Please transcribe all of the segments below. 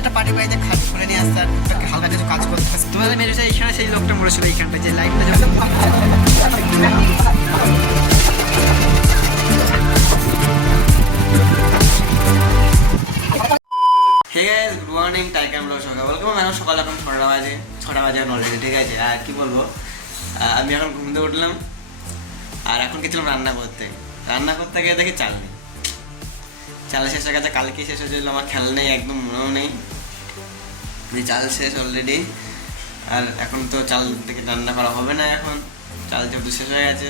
একটা পার্টি বাড়িতে খাট খুলে নিয়ে আসতে আর টুকটাক হালকা কিছু কাজ করতে তোমাদের মেরেছে এইখানে সেই লোকটা মরেছিল এইখানটা যে লাইটটা হে গাইস গুড মর্নিং টাইকাম ব্লগ সকাল ওয়েলকাম। এখন সকাল এখন 6টা বাজে অলরেডি, ঠিক আছে। আর কি বলবো, আমি এখন ঘুম থেকে উঠলাম আর এখন গেছিলাম রান্না করতে গিয়ে দেখি চাল নেই। চাল শেষ হয়ে গেছে, কালকে শেষ হয়েছিল, আমার খেয়াল নেই, একদম মনেও নেই যে চাল শেষ অলরেডি। আর এখন তো চাল থেকে রান্না করা হবে না, এখন চাল যেহেতু শেষ হয়ে গেছে।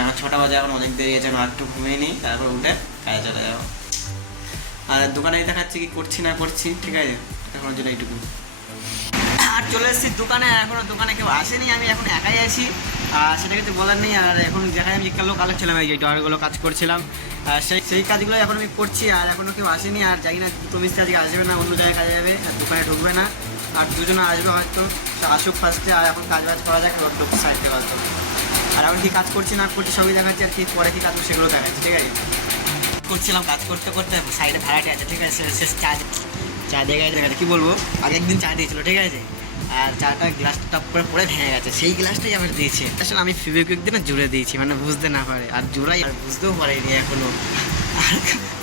এখন 6টা বাজে, এখন অনেক দেরি আছে, এখন একটু ঘুমিয়ে নিই, তারপর উঠে কাজে চলে যাবো। আর দোকানে দেখাচ্ছি কি করছি না করছি, ঠিক আছে, এখনোর জন্য এইটুকু। আর চলে এসেছি দোকানে, এখনো দোকানে কেউ আসেনি, আমি এখন একাই আছি, আর সেটা কিছু বলার নেই। আর এখন দেখায় আমি কালো ছিলাম, এই যে ডয়ারগুলো কাজ করছিলাম, আর সেই কাজগুলো এখন আমি করছি। আর এখনও কেউ আসেনি, আর জানি না দুটো মিস্ত্রি আজকে আসবে না, অন্য জায়গায় কাজে যাবে, আর দোকানে ঢুকবে না। আর দুজনে আসবে হয়তো, আসুক ফার্স্টে, আর এখন কাজ বাজ করা যাক লোক সাইডে হয়তো। আর এখন কী কাজ করছি না করছি সবই দেখাচ্ছি, আর কি পরে কী কাজ সেগুলো দেখাচ্ছি, ঠিক আছে। করছিলাম কাজ করতে করতে সাইডে ভাড়াটি আছে, ঠিক আছে, শেষ চা দিয়ে গেছে, কী বলবো, আগে একদিন চা দিয়েছিলো, ঠিক আছে, আর চাটা গ্লাসটা টপ করে পড়ে ভেঙে গেছে, সেই গ্লাসটাই আবার দিয়েছে। আসলে আমি ফেভিকুইক দিয়ে জুড়ে দিয়েছি, মানে বুঝতে না পারে, আর জোড়াই আর বুঝতেও পারেনি এখনও। আর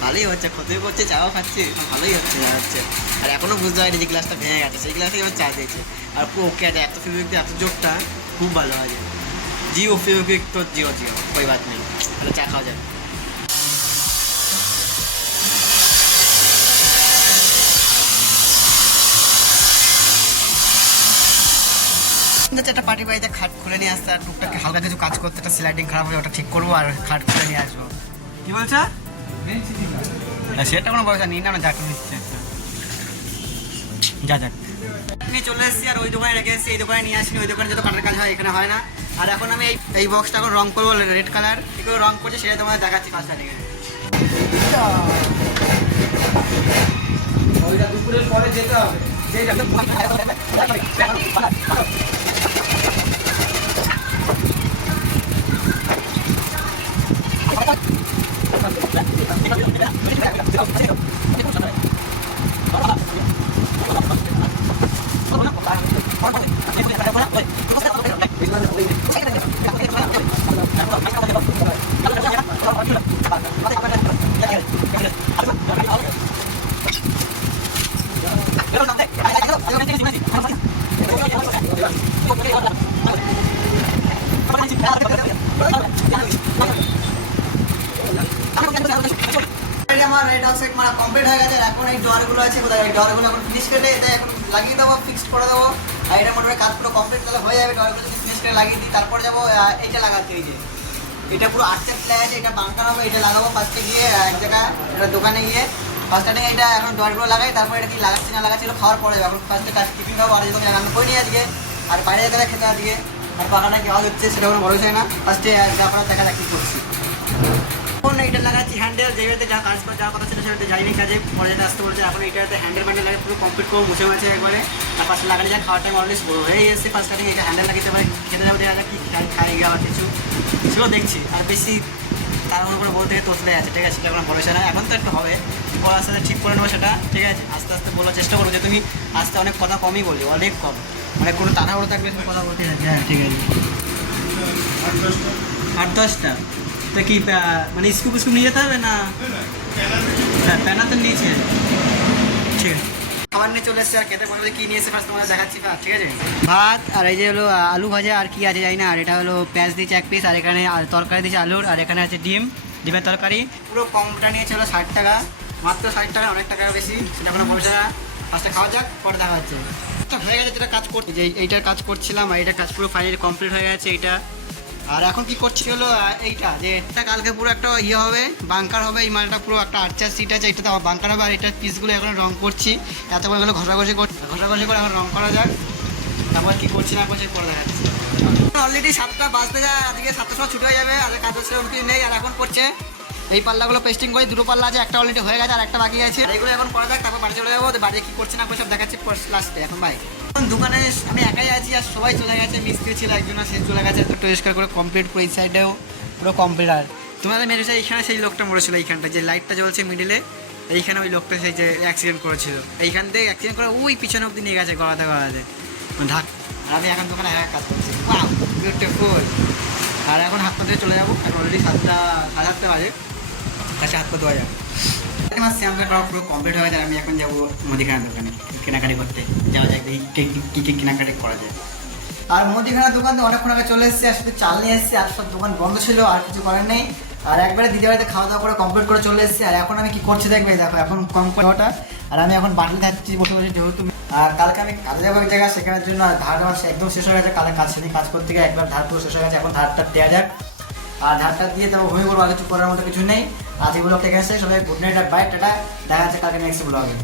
ভালোই হচ্ছে, ক্ষতিও করছে, চাও খাচ্ছি, ভালোই হচ্ছে যা হচ্ছে। আর এখনও বুঝতে পারিনি যে গ্লাসটা ভেঙে গেছে, সেই গ্লাসটাই আবার চা দিয়েছে। আর পুরো ওকে আছে, এত ফেভিকুইক দিয়ে এত জোরটা খুব ভালো হয়। জিও ফেভিকুইক তো জিও কোই বাত নেই, তাহলে চা খাওয়া যায়। একটা পার্টি বাড়িতে খাট খুলে নিয়ে আসতে আর টুকটাক হালকা কিছু কাজ করতে, একটা স্লাইডিং খারাপ হয়ে ওটা ঠিক করবো আর খাট খুলে নিয়ে আসবো। কি বলছো? সেটা কোনো পয়সা নিই না, যাকে নিচ্ছে যাক নিয়ে চলে এসেছি, আর ওই দোকানে রেখে এসেছি, এই দোকানে নিয়ে আসিনি, ওই দোকানে যত কাঠের কাজ হয় এখানে হয় না। আর এখন আমি এই বক্সটা এখন রং করবো রেড কালার, এগুলো রং করছি, সেটা তোমাদের দেখাচ্ছি ফার্স্ট থেকে। ওইটা দুপুরের পরে যেতে হবে। আমার রেড হাউস সেট মারা কমপ্লিট হয়ে গেছে। এখন এই ডোরগুলো আছে, কোথায় এই ডোরগুলো এখন ফিনিশ কেটে এটা এখন লাগিয়ে দেবো, ফিক্সড করে দেবো। আর এটা মোটামুটি কাজ পুরো কমপ্লিট তাহলে হয়ে যাবে। ডোরগুলো যদি ফিনিশ করে লাগিয়ে দিই, তারপরে যাবো এইটা লাগাতে। এই যে এটা পুরো আর্চার প্লে আছে, এটা বাঙ্কার হবে, এটা লাগাবো ফার্স্টে গিয়ে এক জায়গায়, এটা দোকানে গিয়ে ফার্স্ট স্টার্টিং এটা এখন ডোরগুলো লাগাই, তারপরে এটা কি লাগাচ্ছি না লাগাচ্ছিল খাওয়ার পরে এখন ফার্স্টে কাজ টিফিন খাবো। আর যখন রান্না করে নিয়ে আজকে, আর বাইরে যেতে খেতে আজকে, আর পাখাটা কি আওয়াজ হচ্ছে সেটা কোনো বড় বিষয় না। ফার্স্টে আপনারা দেখা যাক কী করছি। এখন এইটা লাগাচ্ছি হ্যান্ডেল, যেটাতে যা কাজ যাওয়ার কথা ছিল সেটাতে যাইনি কাজে, পরে যেটা আসতে বলছে। এখন এইটাতে হ্যান্ডেল ব্যান্ডেল লাগে পুরো কমপ্লিট করবো, মুছে মুছে একবারে। আর ফার্স্টে লাগালে যা খাওয়ার টাইম অলরেডি হয়ে এসেছে। ফার্স্ট স্টার্টিং এটা হ্যান্ডেল লাগাতে পারে, খেতে যাবো দেখা যাক কী খাই গেওয়া কিছু সেগুলো দেখছি। আর বেশি তার উপরে বলতে থেকে তোষলে আছে, ঠিক আছে, সেটা কোনো ভরসা না। এখন তো একটু হবে, পড়ার সাথে ঠিক করে নেবো সেটা, ঠিক আছে। আস্তে আস্তে বলার চেষ্টা করবো, যে তুমি আস্তে অনেক কথা কমই বলি, অনেক কম, মানে কোনো তাড়াহুড়ো থাকলে তুমি কথা বলতে যাচ্ছে। হ্যাঁ ঠিক আছে, 8-10টা তো কি মানে স্কুপ নিয়ে যেতে হবে না? হ্যাঁ প্যানা তো নিয়েছে, ঠিক আছে। খাবার নিয়ে চলে এসেছে, আর খেতে পারবে কী নিয়ে এসে ফার্স্ট তোমাদের দেখাচ্ছি, ঠিক আছে। ভাত, আর এই যে হলো আলু ভাজা, আর কি আছে জানি না। আর এটা হলো পেঁয়াজ দিয়েছে 1 পিস, আর এখানে তরকারি দিয়েছে আলুর, আর এখানে আছে ডিমের তরকারি। পুরো কমটা নিয়েছে হলো 60 টাকা, মাত্র 60 টাকা, অনেক টাকা বেশি, সেটা কোনো পয়সা না। ফার্স্টে খাওয়া যাক, পরে দেখা হচ্ছে। হয়ে গেছে যেটা কাজ করছি, যে এইটার কাজ করছিলাম, আর এইটার কাজ পুরো ফাইনালি কমপ্লিট হয়ে গেছে এইটা। আর এখন কি করছি হলো এইটা, যে এটা কালকে পুরো একটা ইয়ে হবে, বাঙ্কার হবে। এই মালটা পুরো একটা আর্চার সিট আছে, এটা তো বাঙ্কার হবে। আর এটার পিসগুলো এখন রং করছি, এত করে গেলো ঘষাঘষি করে এখন রং করা যাক। তারপর কি করছি না করছি পরে দেখাচ্ছি। অলরেডি 7টা বাজতে যায়, আজকে 7টার সময় ছুটি হয়ে যাবে, আর কাজ হচ্ছে উনকি নেই। আর এখন করছে এই পাল্লাগুলো পেস্টিং করে, 2টো পাল্লা আছে, একটা অলরেডি হয়ে গেছে আর একটা বাকি আছে। এগুলো এখন করা যাক, তারপর বাড়ি চলে যাবো। বাড়ি কি করছে না করছে সব দেখাচ্ছি লাস্টে। এখন ভাই দোকানে আমি একাই আছি, আর সবাই চলে গেছে, মিস্ত্রি ছিল একজন, আর সে চলে গেছে, তো পরিষ্কার করে কমপ্লিট পুরো এই সাইডেও পুরো কমপ্লিট। আর তোমাদের মেরেছে এইখানে সেই লোকটা মরেছিল এইখানটা, যে লাইটটা জ্বলছে মিডিলে, এইখানে ওই লোকটা সেই যে অ্যাক্সিডেন্ট করেছিল, এইখান থেকে অ্যাক্সিডেন্ট করে ওই পিছনে অব্দি নিয়ে গেছে গলাতে গলাতে ঢাক। আর আমি এখন দোকানে কাজ করছি, বিউটিফুল। আর এখন হাত পা ধুয়ে চলে যাবো, এখন অলরেডি 7:30 বাজে, কাছে হাত পা ধোয়া যাবো। আমার স্যামটা করা পুরো কমপ্লিট হয়ে গেছে। আমি এখন যাবো মুদিখানার দোকানে কেনাকাটি করতে, যাওয়া যায় দেখি কী কী কেনাকাটি করা যায়। আর মুদিখানার দোকান তো অনেকক্ষণ আগে চলে এসেছি, আসলে চাল নিয়ে এসেছি, আর সব দোকান বন্ধ ছিল, আর কিছু করার নেই। আর একবারে দিদি বাড়িতে খাওয়া দাওয়া করে কমপ্লিট করে চলে এসেছি। আর এখন আমি কি করছি দেখবে, দেখো এখন কম খাওয়াটা, আর আমি এখন বাটলি থাকছি বসে বসে, যেহেতু আর কালকে আমি কাজে যাবো এক জায়গায়, সেখানের জন্য ধার আমার একদম শেষ হয়ে গেছে। কালকে কাজ সেদিন কাজ করতে গিয়ে একবার ধার পুরো শেষ হয়ে গেছে, এখন ধারটা দেওয়া যাক। আর ধারটা দিয়ে তারপর ঘুমিয়ে পড়বো, আর কিছু করার মতো কিছু নেই। আজ এগুলো থেকে আসে সবাই গুড নাইট আর বাই, টাটা, দেখা যাচ্ছে কালকে নেক্সট ব্লগে।